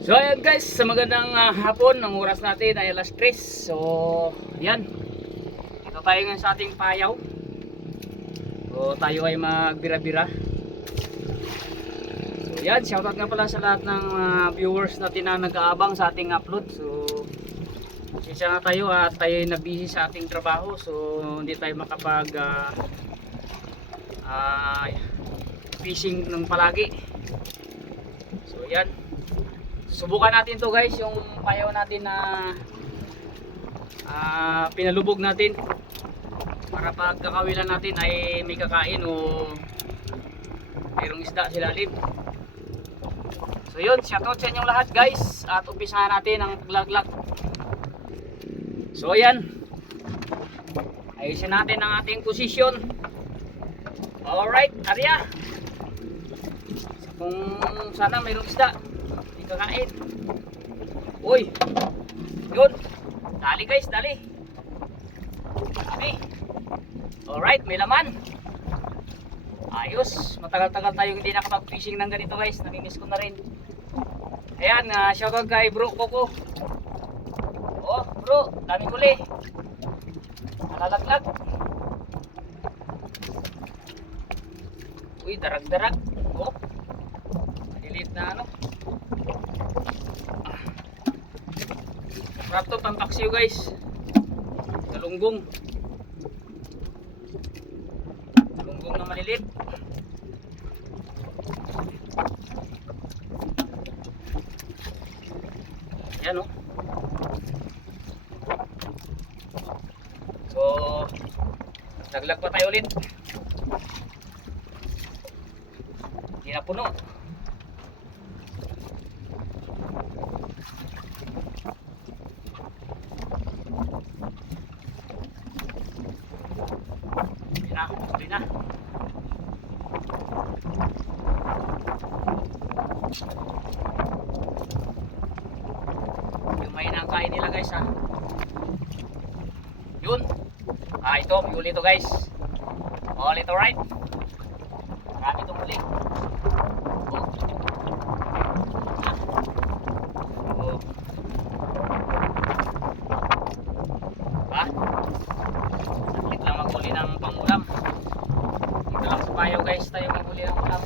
So ayan guys, sa magandang hapon, ang oras natin ay alas 3. So yan, ito tayo ngayon sa ating payaw. So tayo ay magbira-bira. So yan, shoutout nga pala sa lahat ng viewers natin na nag-aabang sa ating upload. So pasensya na tayo at tayo ay na-busy sa ating trabaho. So hindi tayo makapag fishing ng palagi. So yan, subukan natin to guys, yung payaw natin na pinalubog natin para pag kakawilan natin ay may kakain o mayroong isda sa ilalim. So yun, shoutout sa inyong lahat guys, at umpisahan natin ang paglaglag. So ayan, ayusin natin ang ating posisyon. Alright, Arya, kung sana mayroong isda kakain. Uy, yun, dali guys, dali. Alright, may laman. Ayos, matagal-tagal tayong hindi nakapag-fishing ng ganito guys, namimiss ko na rin. Ayan, shoutout kay bro Coco. Oh bro, daming huli, nalalaglag. Uy, darag-darag. Oh, maliliit na ano. Sarap to, pampaksiw guys. Galunggong. Galunggong na malilit. Yan o. So laglag pa tayo ulit. Hindi na puno. Tuloy na. Yung may nangkain nila guys ha. Yun. Ito, may huli to guys. All it alright. Marami itong huli. Oh. Ha? Nakit lang maghuli ng pangulam. Dito lang sa payaw guys tayo maghuli ng ulam.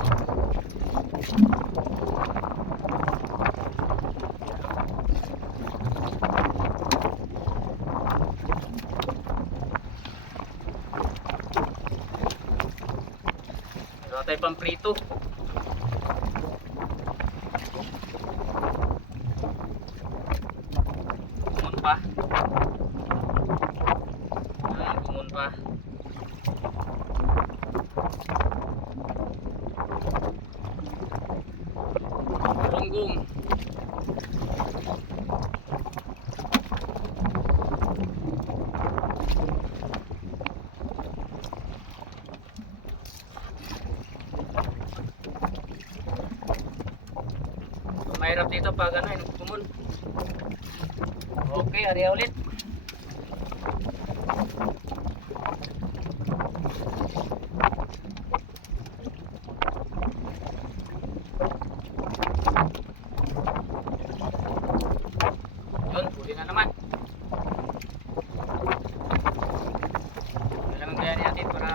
Ito tayo pang prito. Kumun pa. Kumun pa. Galunggong. Mahirap dito pag ano, kumun. Okay, ari ulit. Yun, huli na naman. Kailangan kaya natin para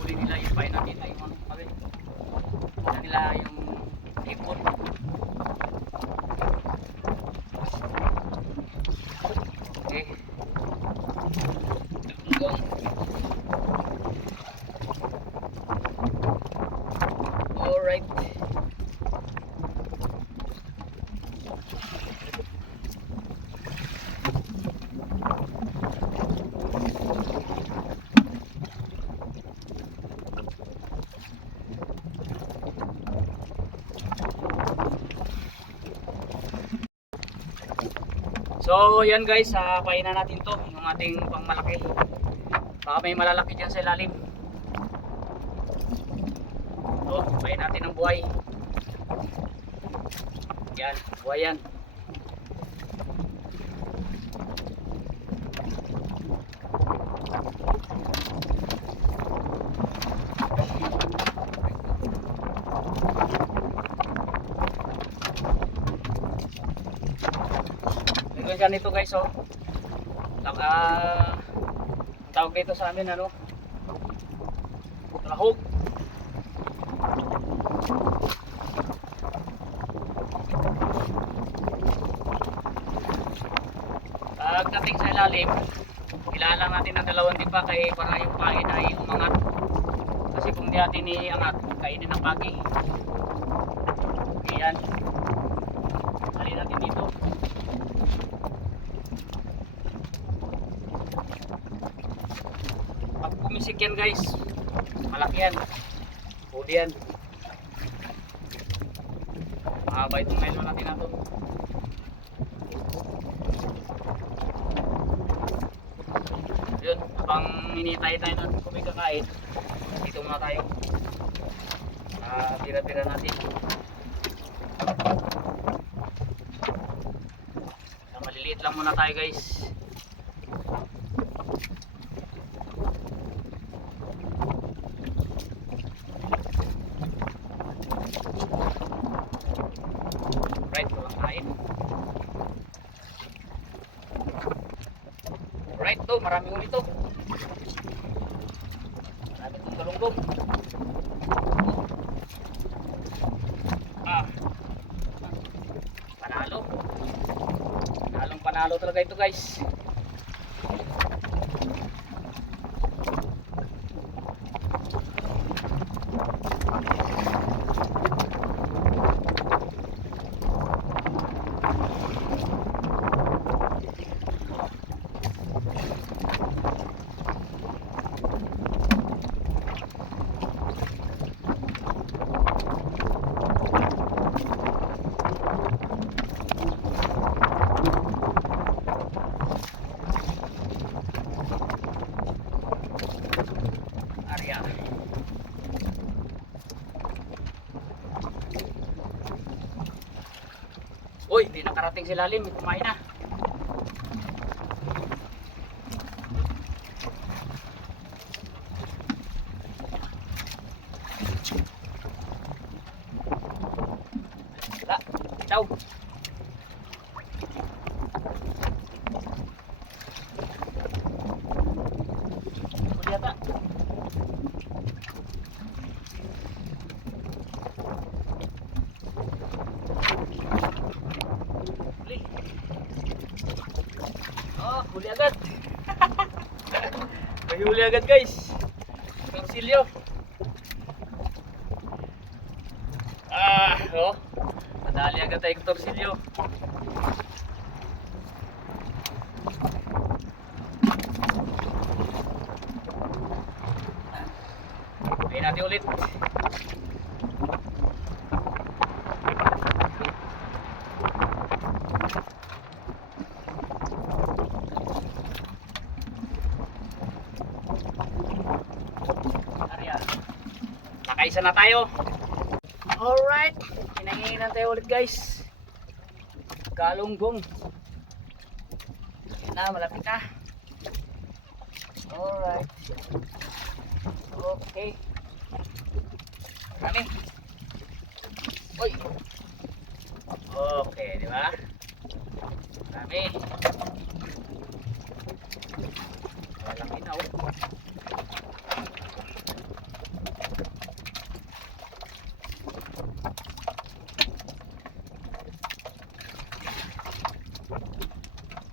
huli nila yung pain natin ay yung pagin. Huli nila yung hipon. Okay. Alright. So yan guys, painan natin to, yung ating pangmalaki. Baka may malalaki dyan sa ilalim. So pain natin ng buhay. Yan, buhay yan. gagawin ka nito guys, oh. Ang tawag dito sa amin, ano? Lahog. Pagdating sa ilalim, ilalang natin ng dalawang timba kay para yung pangin ay umangat. Kasi kung di natin iangat, kainin ng pagi. Ayan. Halin natin dito. Pag pumisik yan guys, malaki yan. Huli yan. Mahaba itong nylon natin na ito. Yun, habang hinihintay tayo nun kung may kakain, dito muna tayo. Tira-tira natin. Maliliit lang muna tayo guys. Right, walang kain. Right to, marami ulit to. Marami itong galunggong. Panalo. Panalo talaga ito guys. Uy, di nakarating si lalim, kumain na. Wala, bitaw. Huli yata. Huli agad. May huli agad guys. Torsilyo. Oh. Madali agad tayo torsilyo. Ayun natin ulit. Nakaisa na tayo. Alright, hinahinginan tayo ulit guys. Galunggong. Yan na, malapit na. Alright. Okay. Kami. Uy. Okay, di ba? Kami. Malaki na oh.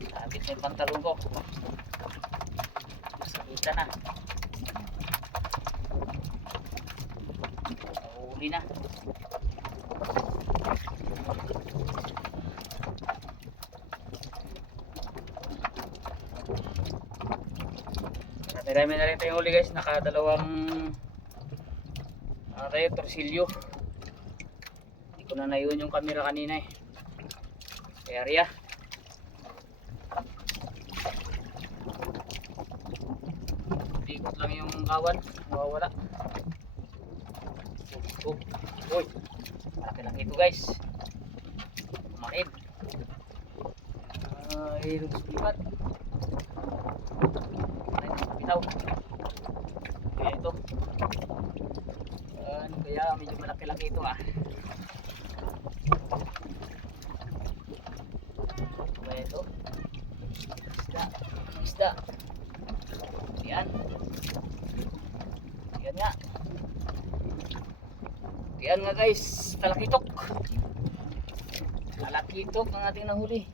Sabit na yung pantalon ko. Sabitan na. Huli na. Marami na rin tayong huli guys. Nakadalawang tayo torsilyo. Hindi ko na naiwan yung camera kanina eh. Kaya riya. Ikot lang yung kawan. Nawawala. Uy. Malaki lang ito guys. Kumain. Ay, lubos lipat. Bitaw. Kaya ito. Kaya medyo malaki-laki ito ah. Kaya ito. isda. Yan. Yan nga. Yan nga guys, talakitok. Talakitok ang ating nahuli.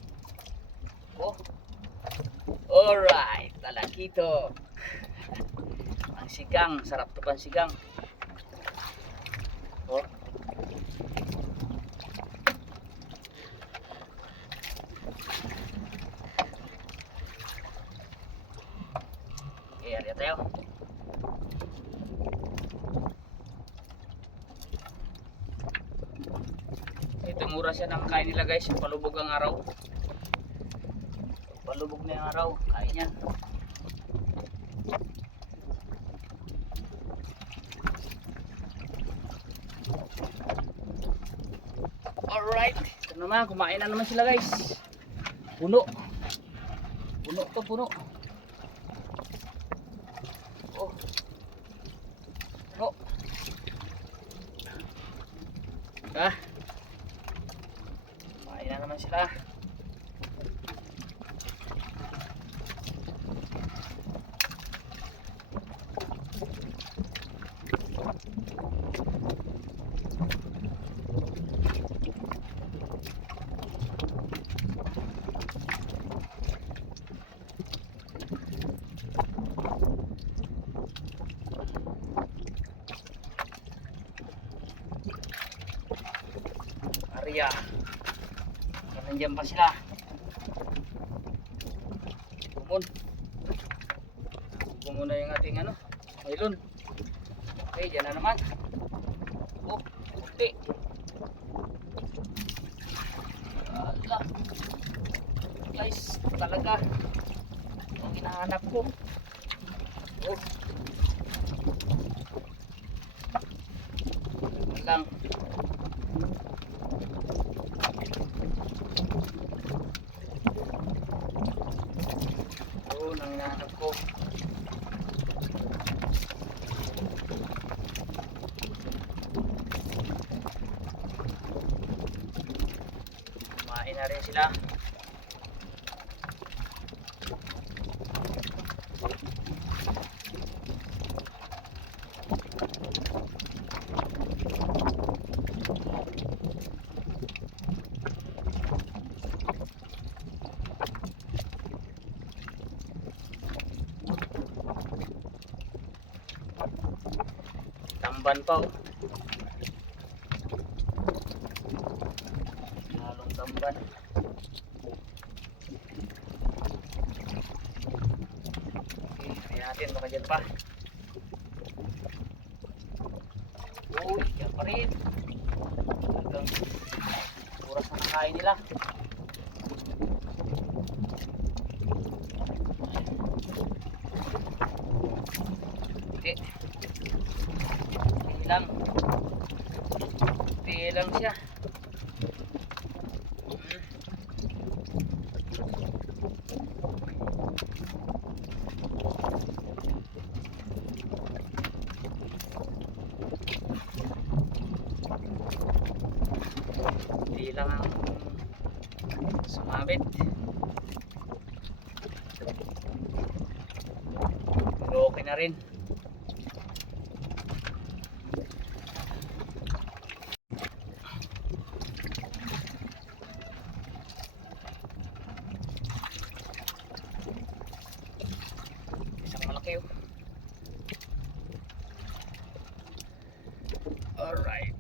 Oh. Alright, talakitok. Ang sigang, sarap to pang sigang. Oh. Okay, ariya tayo. Ito mura siya ng kain nila guys, yung palubog ang araw. Palubog na yung araw, kain yan. Alright, ito naman, kumain na naman sila guys. Puno. Puno to, puno. Oh. Puno. Ah. Kumain na naman sila. Ariya. Nandiyan pa sila. Bumun na yung ating ano, nylon. Okay, dyan na naman. Oh, puti. Ala. Guys, talaga. Ang hinahanap ko. Oh. Lang. Oh, nang hinahanap ko. Kumain na rin sila. Tamban pa oh. Halong tamban. Okay, kaya natin baka dyan pa. Uy, dyan pa rin. Hanggang oras na nakain nila. Okay. Lang siya. Hindi lang ang sumabit. Pero okay na rin. Malaki oh. Alright.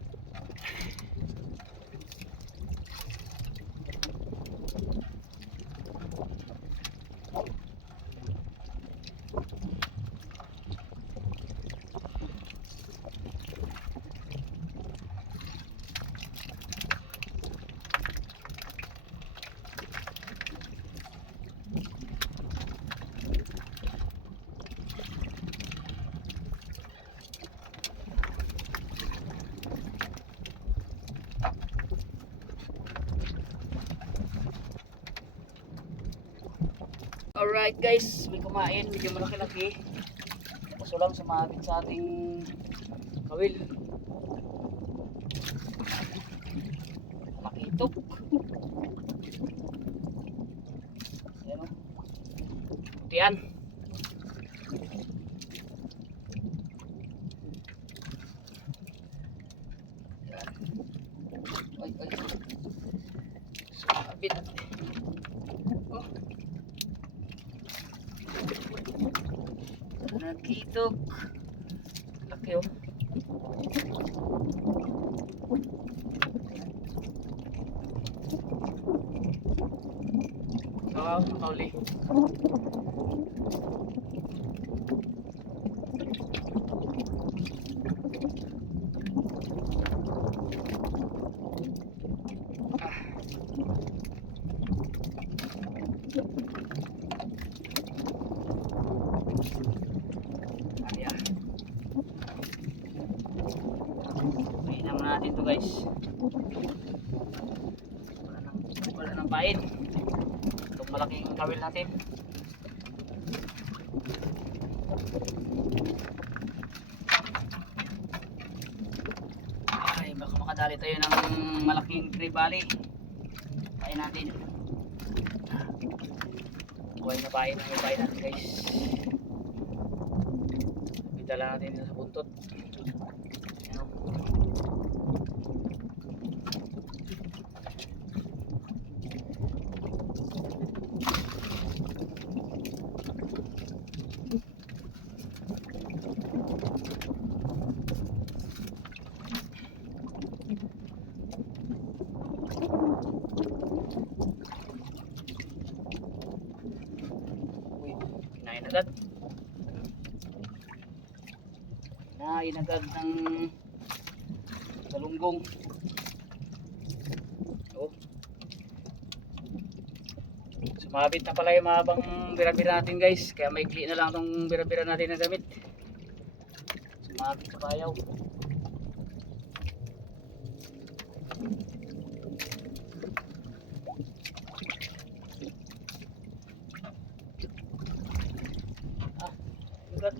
Alright guys, may kumain, medyo malaki-laki. Kaso lang sumabit sa ating kawil. Makitok. Ayan o. putian. Ay, ay. Sabit. Oh. Nakitok. Laki oh. Oh, nakahuli. Ayan. Uwiin naman natin to guys. Wala nang pain. Itong malaking kawil natin. Ay, baka makadali tayo ng malaking tribali. Pain natin. Buhay na pain ang pain natin guys. Dala natin sa buntot. Ayan. Uy, kinain agad. Kinain agad ng galunggong. Oh. Sumabit na pala yung mahabang bira-bira natin guys. Kaya maikli na lang itong bira-bira natin na gamit. Sumabit sa bayaw. Agad.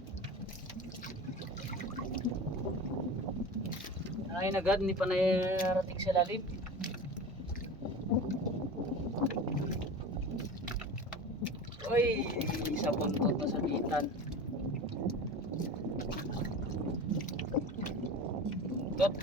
Ay agad, hindi pa narating sa lalim. Uy, sa buntot na sabitan. Buntot.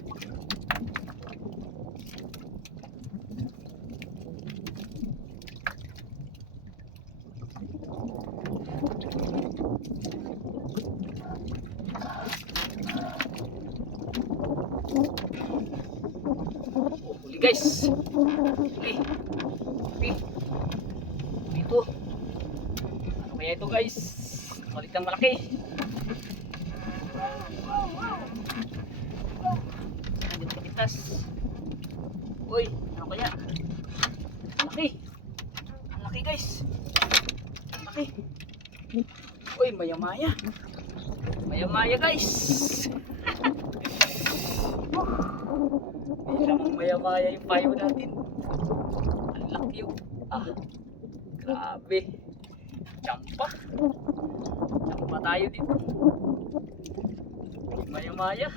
Huli guys. Huli. Huli. Ito. Ano kaya ito guys? Malitang malaki. Hindi makapitas. Uy, ano kaya? Malaki. Ang laki guys. Ang laki. Uy, maya-maya. Maya-maya guys. Isang maya-maya yung payo natin. Ang laki yun. Ah, grabe. Champa. Champa tayo dito. Maya-maya.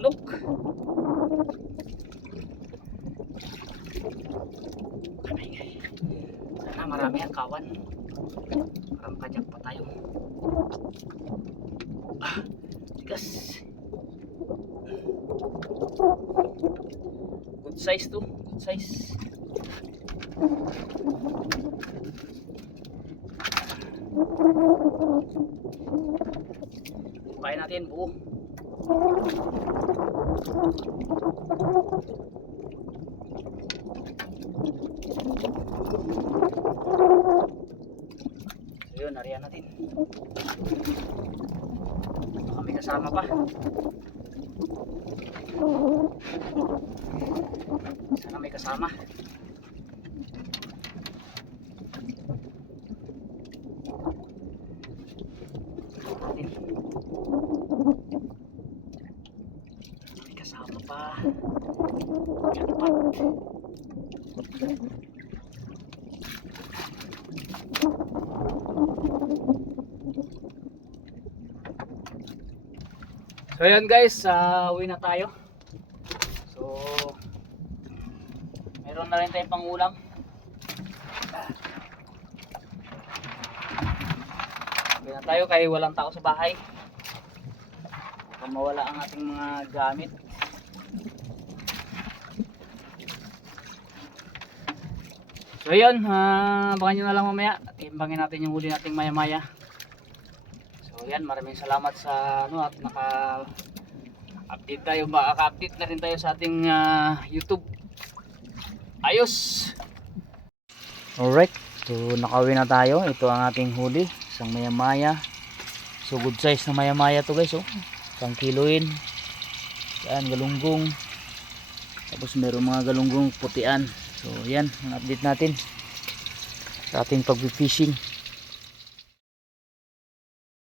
Lunok. Sana marami ang kawan. Para makajak pa tayo. Ah, tigas. Good size to. Good size. Bukain natin buo. So yun, nariyan natin. Baka may kasama pa. Sana may kasama. May kasama pa. Jackpot. So ayan guys, uwi na tayo. So meron na rin tayong pangulam. Uwi na tayo kaya walang tao sa bahay. Baka mawala ang ating mga gamit. So yun, abangan nyo na lang mamaya. Timbangin natin yung huli nating maya maya. So yan, maraming salamat sa ano at naka-update tayo. Maka-update na rin tayo sa ating YouTube. Ayos! Alright, so nakauwi na tayo. Ito ang ating huli, isang maya maya. So good size na maya maya to guys, oh. 1 kiloin. Yan, galunggong. Tapos meron mga galunggong putian. So yan, ang update natin sa ating pag-fishing.